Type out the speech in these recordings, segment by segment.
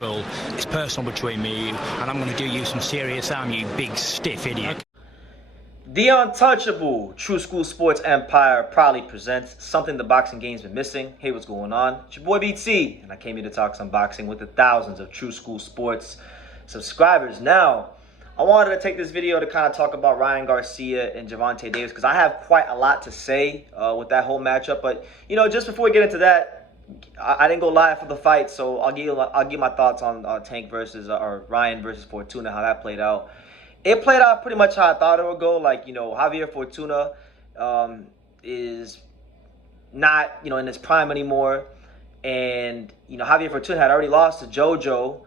Well, it's personal between me and you, and I'm going to do you some serious harm, you big stiff idiot. The Untouchable True School Sports Empire proudly presents something the boxing game's been missing. Hey, what's going on? It's your boy BT, and I came here to talk some boxing with the thousands of True School Sports subscribers. Now, I wanted to take this video to kind of talk about Ryan Garcia and Gervonta Davis because I have quite a lot to say with that whole matchup. But, you know, just before we get into that, I didn't go live for the fight, so I'll give my thoughts on Tank versus or Ryan versus Fortuna, how that played out. It played out pretty much how I thought it would go. Like, you know, Javier Fortuna is not, you know, in his prime anymore, and you know, Javier Fortuna had already lost to JoJo.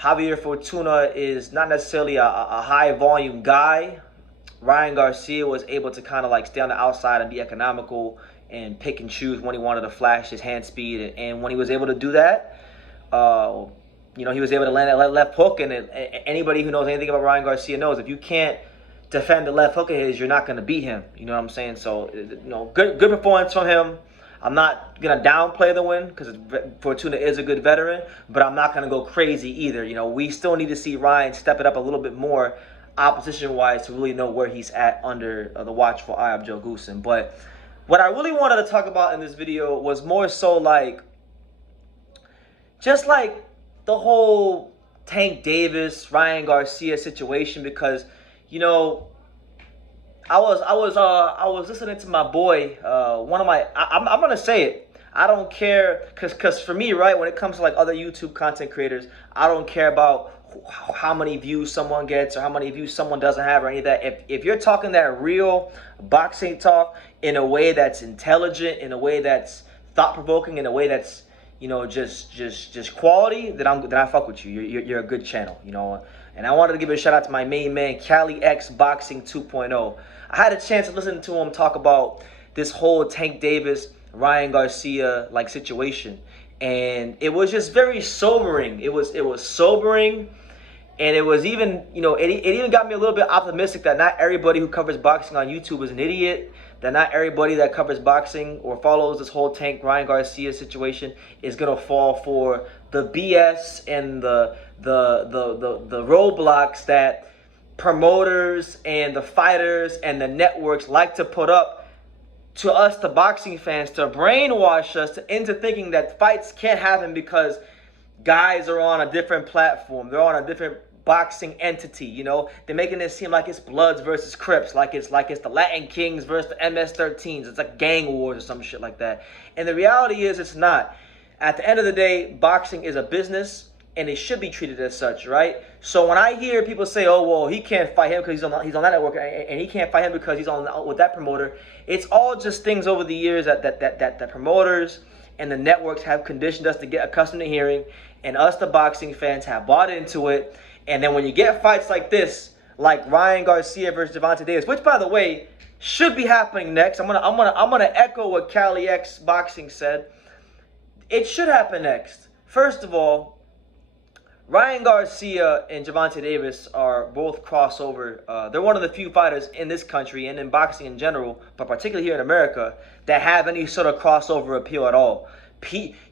Javier Fortuna is not necessarily a high volume guy. Ryan Garcia was able to kind of like stay on the outside and be economical and pick and choose when he wanted to flash his hand speed. And when he was able to do that, you know, he was able to land that left hook. And anybody who knows anything about Ryan Garcia knows if you can't defend the left hook of his, you're not going to beat him. You know what I'm saying? So, you know, good performance from him. I'm not going to downplay the win because Fortuna is a good veteran, but I'm not going to go crazy either. You know, we still need to see Ryan step it up a little bit more opposition-wise to really know where he's at under the watchful eye of Joe Goosen. But what I really wanted to talk about in this video was more so like, just like the whole Tank Davis, Ryan Garcia situation, because, you know, I was listening to my boy, I'm gonna say it. I don't care, cause for me, right, when it comes to like other YouTube content creators, I don't care about how many views someone gets or how many views someone doesn't have or any of that. If you're talking that real boxing talk in a way that's intelligent, in a way that's thought-provoking, in a way that's, you know, just quality, then I fuck with you. You're a good channel, you know. And I wanted to give a shout out to my main man, Cali X Boxing 2.0. I had a chance to listen to him talk about this whole Tank Davis, Ryan Garcia like situation, and it was just very sobering. It was sobering, and it was even, you know, it even got me a little bit optimistic that not everybody who covers boxing on YouTube is an idiot. That not everybody that covers boxing or follows this whole Tank Ryan Garcia situation is gonna fall for the BS and the roadblocks that promoters and the fighters and the networks like to put up to us, the boxing fans, to brainwash us into thinking that fights can't happen because guys are on a different platform. They're on a different boxing entity, you know. They're making it seem like it's Bloods versus Crips, like it's the Latin Kings versus the MS-13s. It's like gang wars or some shit like that. And the reality is it's not. At the end of the day, boxing is a business, and it should be treated as such, right? So when I hear people say, "Oh, well, he can't fight him because he's on that network, and he can't fight him because he's on with that promoter," it's all just things over the years that the promoters and the networks have conditioned us to get accustomed to hearing, and us, the boxing fans, have bought into it. And then when you get fights like this, like Ryan Garcia versus Gervonta Davis, which, by the way, should be happening next. I'm gonna echo what Cali X Boxing said. It should happen next. First of all, Ryan Garcia and Gervonta Davis are both crossover. They're one of the few fighters in this country and in boxing in general, but particularly here in America, that have any sort of crossover appeal at all.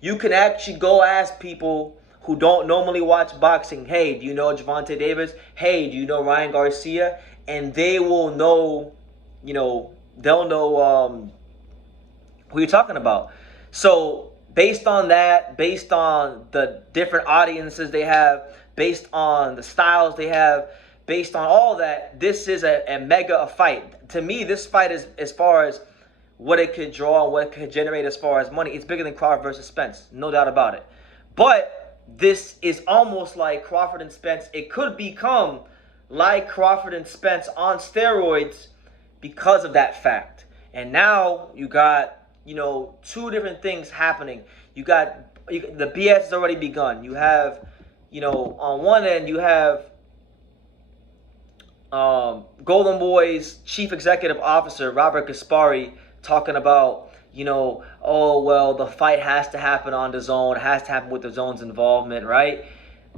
You can actually go ask people who don't normally watch boxing, "Hey, do you know Gervonta Davis? Hey, do you know Ryan Garcia?" And they will know, you know, they'll know who you're talking about. So based on that, based on the different audiences they have, based on the styles they have, based on all that, this is a mega fight. To me, this fight is, as far as what it could draw and what it could generate as far as money, it's bigger than Crawford versus Spence, no doubt about it. But this is almost like Crawford and Spence. It could become like Crawford and Spence on steroids because of that fact. And now you got, you know, two different things happening. The BS has already begun. You have, you know, on one end you have Golden Boy's chief executive officer, Robert Gaspari, talking about, you know, oh, well, the fight has to happen on the zone. It has to happen with the zone's involvement, right?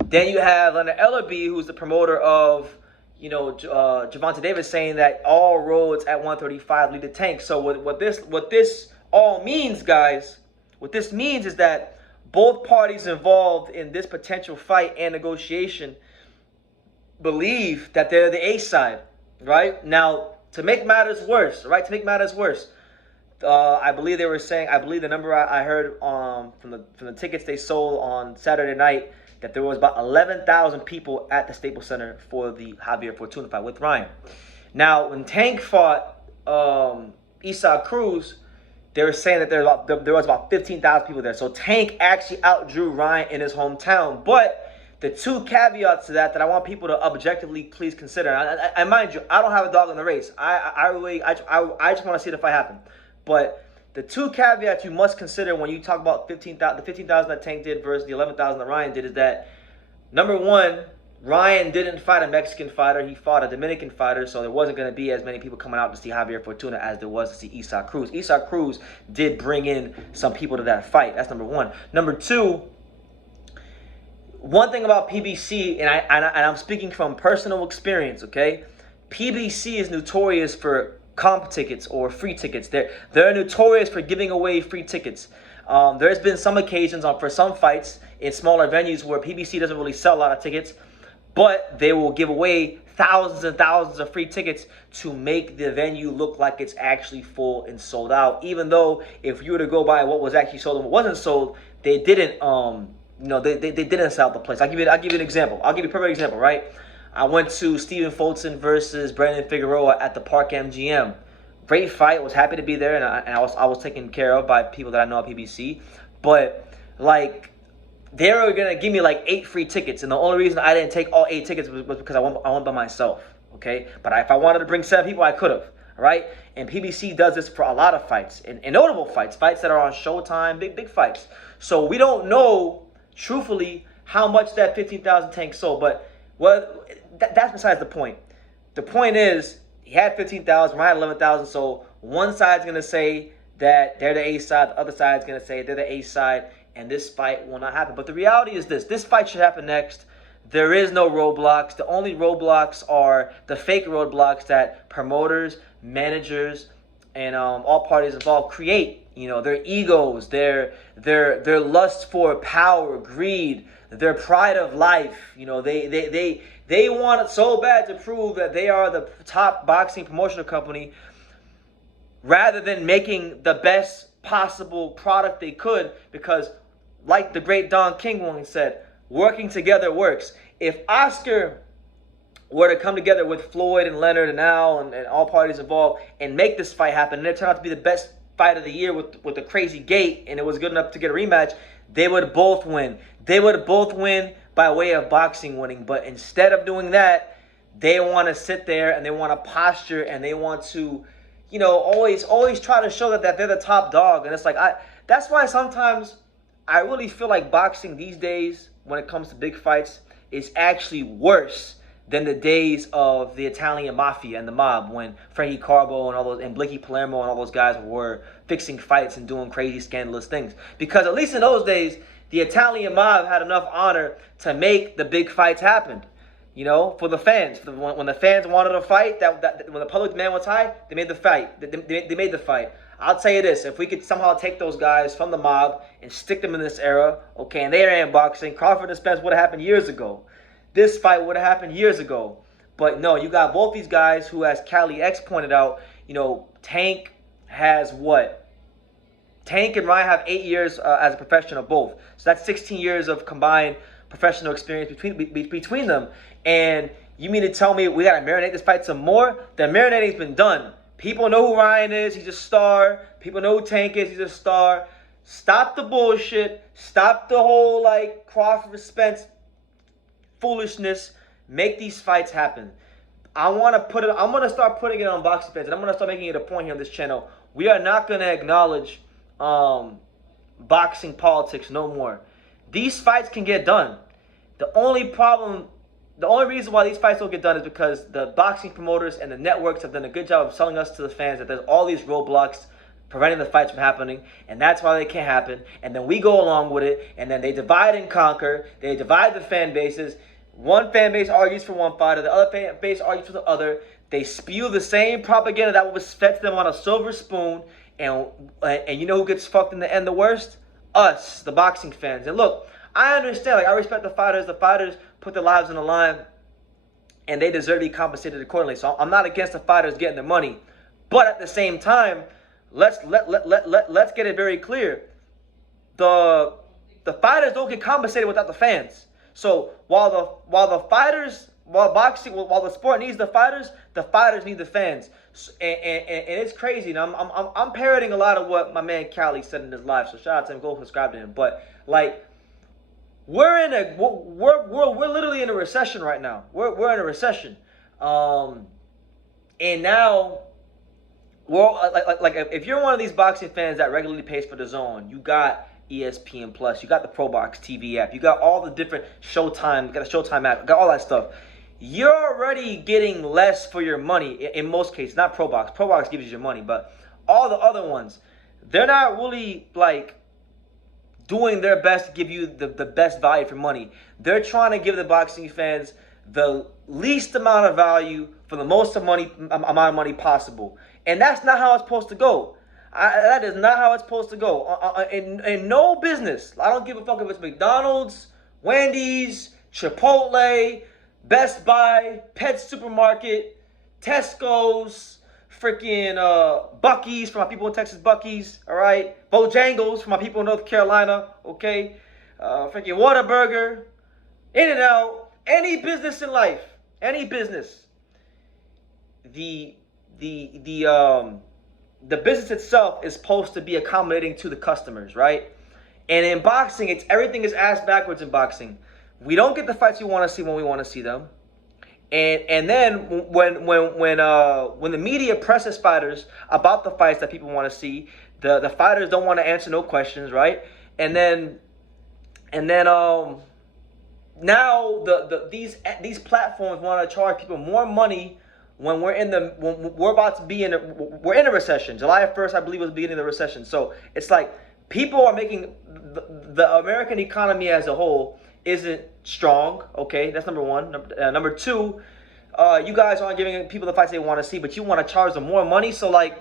Then you have Leonard Ellerby, who's the promoter of, you know, Gervonta Davis, saying that all roads at 135 lead to Tank. So what this all means, guys, what this means is that both parties involved in this potential fight and negotiation believe that they're the A side, right? Now, to make matters worse, I believe they were saying, I believe the number I heard from the tickets they sold on Saturday night, that there was about 11,000 people at the Staples Center for the Javier Fortuna fight with Ryan. Now, when Tank fought Isaac Cruz, they were saying that there was about 15,000 people there. So Tank actually outdrew Ryan in his hometown. But the two caveats to that I want people to objectively please consider, and mind you, I don't have a dog in the race. I just want to see the fight happen. But the two caveats you must consider when you talk about the 15,000 that Tank did versus the 11,000 that Ryan did is that, number one, Ryan didn't fight a Mexican fighter. He fought a Dominican fighter, so there wasn't going to be as many people coming out to see Javier Fortuna as there was to see Isaac Cruz. Isaac Cruz did bring in some people to that fight. That's number one. Number two, one thing about PBC, and I'm speaking from personal experience, okay? PBC is notorious for comp tickets or free tickets. They're notorious for giving away free tickets. There's been some occasions for some fights in smaller venues where PBC doesn't really sell a lot of tickets, but they will give away thousands and thousands of free tickets to make the venue look like it's actually full and sold out. Even though if you were to go by what was actually sold and what wasn't sold, they didn't they didn't sell out the place. I'll give you an example. I'll give you a perfect example, right? I went to Stephen Fulton versus Brandon Figueroa at the Park MGM. Great fight. Was happy to be there, and I was taken care of by people that I know at PBC. But like, they were gonna give me like 8 free tickets, and the only reason I didn't take all 8 tickets was because I went by myself. Okay, but if I wanted to bring 7 people, I could have. Right? And PBC does this for a lot of fights, and notable fights that are on Showtime, big fights. So we don't know, truthfully, how much that 15,000 Tank sold, but that's besides the point. The point is, he had 15,000, Ryan had 11,000, so one side's going to say that they're the A side, the other side's going to say they're the A side, and this fight will not happen. But the reality is this fight should happen next. There is no roadblocks. The only roadblocks are the fake roadblocks that promoters, managers, and all parties involved create. Their egos, their lust for power, greed, their pride of life. They want it so bad to prove that they are the top boxing promotional company, rather than making the best possible product they could, because like the great Don King once said, working together works. If Oscar were to come together with Floyd and Leonard and Al and all parties involved and make this fight happen, and it turned out to be the best fight of the year with a crazy gate, and it was good enough to get a rematch, they would both win. They would both win by way of boxing winning. But instead of doing that, they want to sit there and they want to posture and they want to, always try to show that they're the top dog. And it's like, that's why sometimes I really feel like boxing these days, when it comes to big fights, is actually worse than the days of the Italian mafia and the mob, when Frankie Carbo and Blicky Palermo and all those guys were fixing fights and doing crazy, scandalous things. Because at least in those days, the Italian mob had enough honor to make the big fights happen. For the fans. When the fans wanted a fight, that when the public demand was high, they made the fight. They made the fight. I'll tell you this, if we could somehow take those guys from the mob and stick them in this era, okay, and they are in boxing, Crawford and Spence would have happened years ago. This fight would have happened years ago. But no, you got both these guys who, as Cali X pointed out, Tank has what? Tank and Ryan have 8 years as a professional both. So that's 16 years of combined professional experience between them. And you mean to tell me we got to marinate this fight some more? The marinating's been done. People know who Ryan is. He's a star. People know who Tank is. He's a star. Stop the bullshit. Stop the whole, Crawford Spence foolishness. Make these fights happen. I'm going to start putting it on boxing fans, and I'm going to start making it a point here on this channel. We are not going to acknowledge boxing politics no more. These fights can get done. The only reason why these fights don't get done is because the boxing promoters and the networks have done a good job of selling us to the fans that there's all these roadblocks preventing the fights from happening, and that's why they can't happen. And then we go along with it, and then they divide and conquer. They divide the fan bases. One fan base argues for one fighter, the other fan base argues for the other. They spew the same propaganda that was fed to them on a silver spoon, and you know who gets fucked in the end the worst? us, the boxing fans. And look, I understand, like, I respect the fighters. The fighters put their lives on the line, and they deserve to be compensated accordingly. So I'm not against the fighters getting their money. But at the same time, let's get it very clear. The fighters don't get compensated without the fans. So while the sport needs the fighters need the fans. And it's crazy. And I'm parroting a lot of what my man Cali said in his live. So shout out to him. Go subscribe to him. But like, we're literally in a recession right now. We're in a recession. And now, like if you're one of these boxing fans that regularly pays for the Zone, you got ESPN Plus, you got the ProBox TV app, you got all the different Showtime, you got a Showtime app, you got all that stuff. You're already getting less for your money in most cases. Not ProBox. ProBox gives you your money, but all the other ones, they're not really like doing their best to give you the best value for money. They're trying to give the boxing fans the least amount of value for the most amount of money possible. And that's not how it's supposed to go. That is not how it's supposed to go. In no business, I don't give a fuck if it's McDonald's, Wendy's, Chipotle, Best Buy, Pet Supermarket, Tesco's, freaking Buc-ee's for my people in Texas, Buc-ee's, all right? Bojangles for my people in North Carolina, okay? Freaking Whataburger, In-N-Out, any business in life, any business. The business itself is supposed to be accommodating to the customers, right? And in boxing, everything is ass backwards in boxing. We don't get the fights we want to see when we want to see them. And then when the media presses fighters about the fights that people want to see, the fighters don't want to answer no questions, right? And then now these platforms want to charge people more money when we're in a recession. July 1st, I believe, was the beginning of the recession. So it's like people are making the American economy as a whole isn't strong. Okay, that's number one. Number two, you guys aren't giving people the fights they want to see, but you want to charge them more money. So like,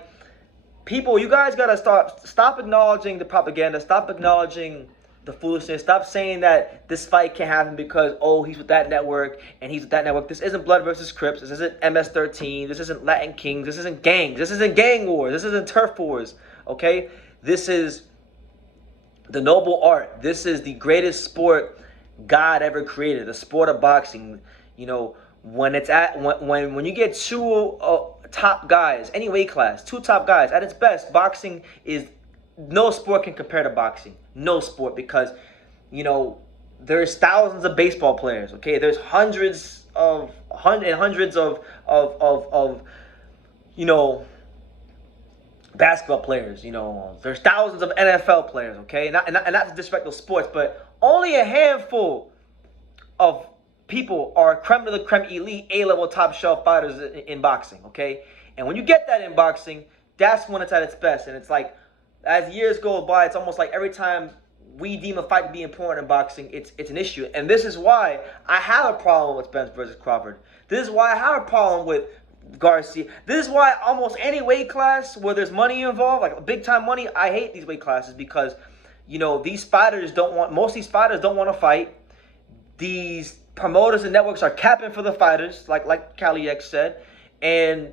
people, you guys gotta stop acknowledging the propaganda. Stop acknowledging the foolishness. Stop saying that this fight can't happen because, oh, he's with that network and he's with that network. This isn't Blood versus Crips. This isn't MS-13. This isn't Latin Kings. This isn't gangs. This isn't gang wars. This isn't turf wars. Okay, this is the noble art. This is the greatest sport God ever created, the sport of boxing. You know, when you get two top guys, any weight class, two top guys at its best, boxing is, no sport can compare to boxing. No sport, because, you know, there's thousands of baseball players. Okay, there's hundreds of you know, basketball players. You know, there's thousands of NFL players. Okay, and not to disrespect those sports, but only a handful of people are creme de la creme, elite, A-level, top shelf fighters in boxing. Okay, and when you get that in boxing, that's when it's at its best. And it's like, as years go by, it's almost like every time we deem a fight to be important in boxing, it's an issue. And this is why I have a problem with Spence versus Crawford. This is why I have a problem with Garcia. This is why almost any weight class where there's money involved, like big time money, I hate these weight classes, because, you know, most of these fighters don't want to fight. These promoters and networks are capping for the fighters, like Cali X said, and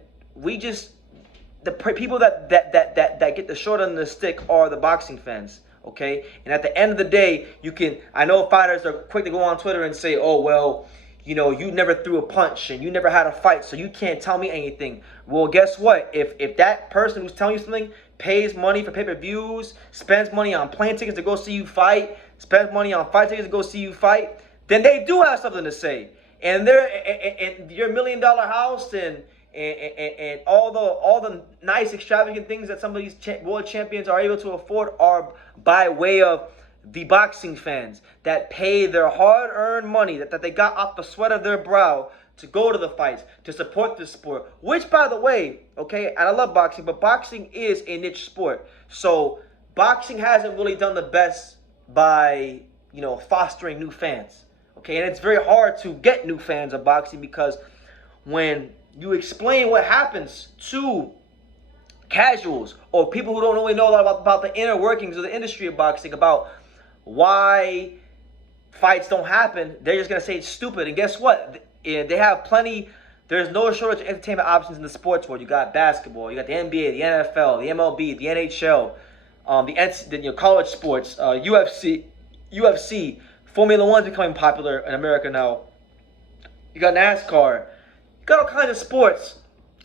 the people that get the short end of the stick are the boxing fans. Okay, and at the end of the day, I know fighters are quick to go on Twitter and say, oh, well, you know, you never threw a punch and you never had a fight, so you can't tell me anything. Well, guess what? If that person who's telling you something pays money for pay-per-views, spends money on plane tickets to go see you fight, spends money on fight tickets to go see you fight, then they do have something to say. And your $1 million house and all the nice extravagant things that some of these world champions are able to afford are by way of the boxing fans that pay their hard-earned money that they got off the sweat of their brow to go to the fights, to support this sport. Which, by the way, okay, and I love boxing, but boxing is a niche sport. So boxing hasn't really done the best by, you know, fostering new fans. Okay, and it's very hard to get new fans of boxing, because when you explain what happens to casuals or people who don't really know a lot about the inner workings of the industry of boxing, about why fights don't happen, they're just going to say it's stupid. And guess what? They have plenty. There's no shortage of entertainment options in the sports world. You got basketball, you got the NBA, the NFL, the MLB, the NHL, the college sports, UFC, Formula One's becoming popular in America now. You got NASCAR. You got all kinds of sports.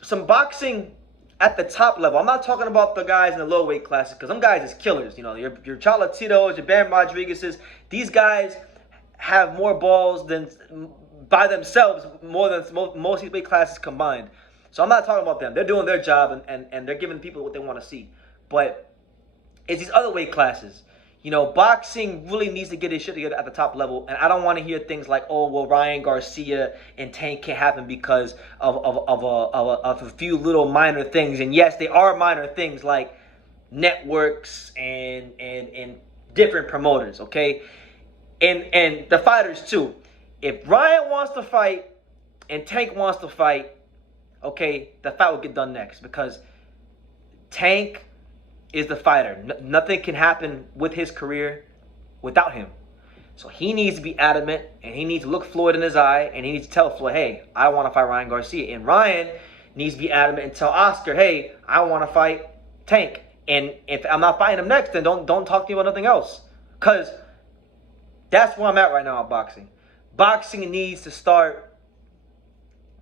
Some boxing at the top level. I'm not talking about the guys in the low weight classes, because them guys is killers. You know, your Cholatitos, your Bam Rodriguez's. These guys have more balls than by themselves, more than most weight classes combined. So I'm not talking about them. They're doing their job, and they're giving people what they want to see. But it's these other weight classes. You know, boxing really needs to get its shit together at the top level. And I don't want to hear things like, oh, well, Ryan Garcia and Tank can't happen because of a few little minor things. And yes, they are minor things, like networks and different promoters, okay? And the fighters too. If Ryan wants to fight and Tank wants to fight, okay, the fight will get done next, because Tank is the fighter. Nothing can happen with his career without him. So he needs to be adamant, and he needs to look Floyd in his eye, and he needs to tell Floyd, hey, I want to fight Ryan Garcia. And Ryan needs to be adamant and tell Oscar, hey, I want to fight Tank. And if I'm not fighting him next, then don't talk to me about nothing else. Because that's where I'm at right now at boxing. Boxing needs to start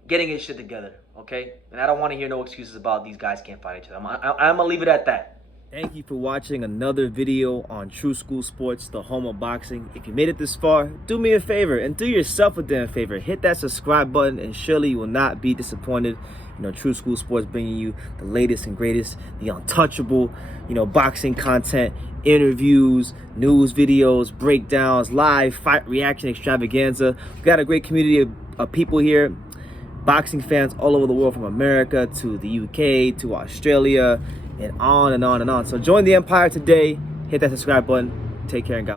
getting his shit together, okay? And I don't want to hear no excuses about these guys can't fight each other. I'm going to leave it at that. Thank you for watching another video on True School Sports, the home of boxing. If you made it this far, do me a favor and do yourself a damn favor. Hit that subscribe button, and surely you will not be disappointed. You know, True School Sports bringing you the latest and greatest, the untouchable, you know, boxing content, interviews, news videos, breakdowns, live fight reaction extravaganza. We've got a great community of people here, boxing fans all over the world, from America to the UK to Australia, and on and on and on. So join the empire today. Hit that subscribe button. Take care and God.